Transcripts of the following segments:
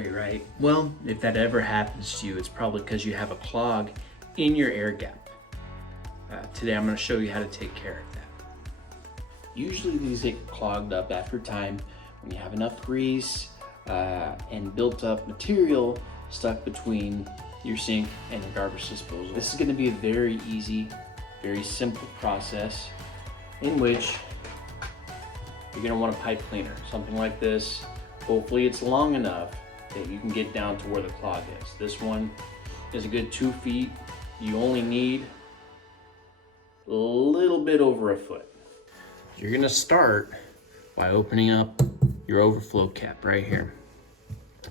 scary, right? Well, if that ever happens to you, it's probably because you have a clog in your air gap. Today I'm going to show you how to take care of that. Usually these get clogged up after time when you have enough grease and built up material stuck between your sink and your garbage disposal. This is going to be a very easy, very simple process in which you're going to want a pipe cleaner, something like this. Hopefully it's long enough that you can get down to where the clog is. This one is a good 2 feet. You only need a little bit over a foot. You're going to start by opening up your overflow cap right here.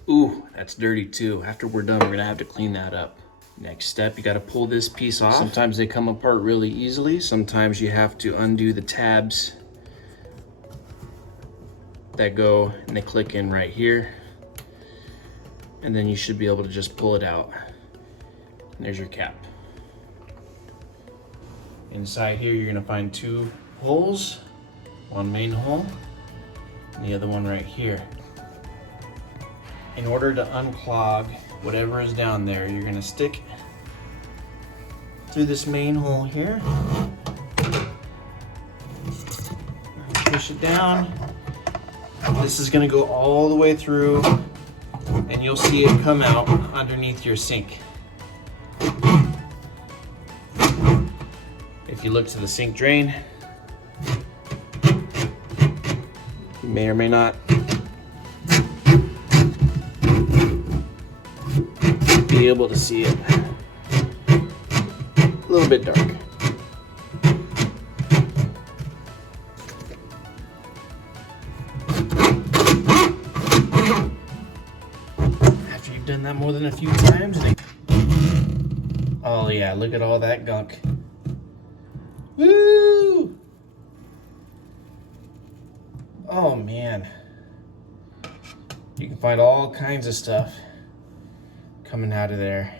Ooh, that's dirty too. After we're done, we're going to have to clean that up. Next step, you got to pull this piece off. Sometimes they come apart really easily. Sometimes you have to undo the tabs that go and they click in right here. And then you should be able to just pull it out. And there's your cap. Inside here, you're gonna find 2 holes. One main hole and the other one right here. In order to unclog whatever is down there, you're gonna stick through this main hole here. Push it down. This is gonna go all the way through and you'll see it come out underneath your sink. If you look to the sink drain, you may or may not be able to see it. A little bit dark. After you've done that more than a few times, oh yeah, look at all that gunk. Woo! Oh man. You can find all kinds of stuff coming out of there.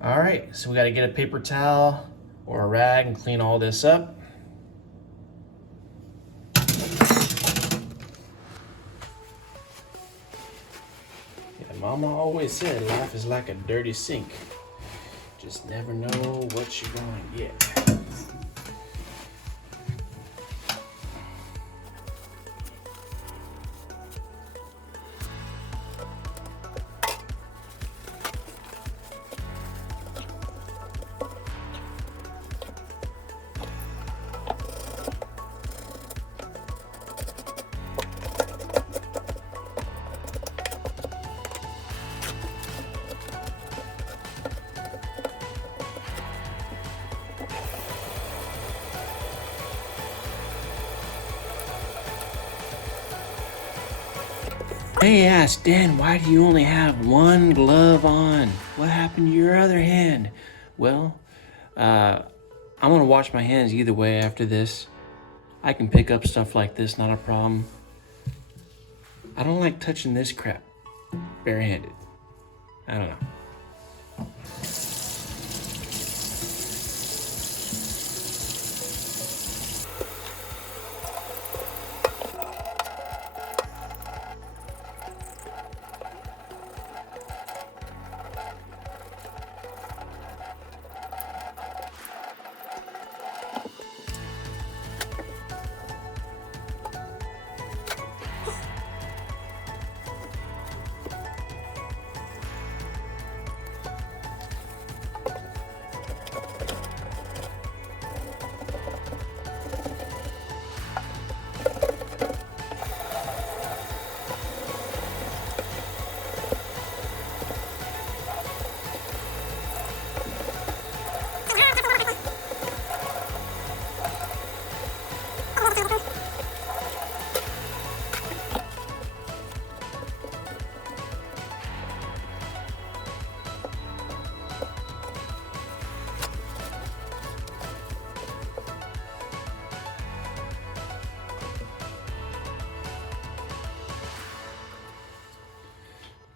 All right, so we got to get a paper towel or a rag and clean all this up. Yeah, Mama always said life is like a dirty sink. Just never know what you're going to get. They asked, Dan, why do you only have one glove on? What happened to your other hand? Well, I'm gonna wash my hands either way after this. I can pick up stuff like this, not a problem. I don't like touching this crap barehanded. I don't know.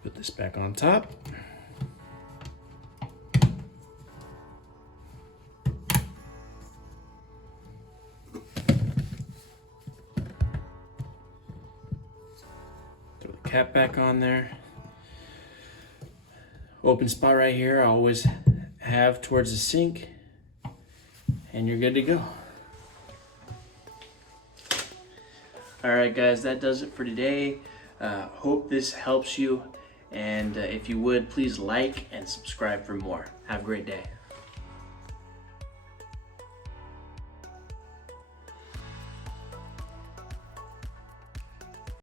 Put this back on top. Throw the cap back on there. open spot right here I always have towards the sink, and you're good to go. All right, guys, that does it for today. Hope this helps you, and if you would, please like and subscribe for more. Have a great day.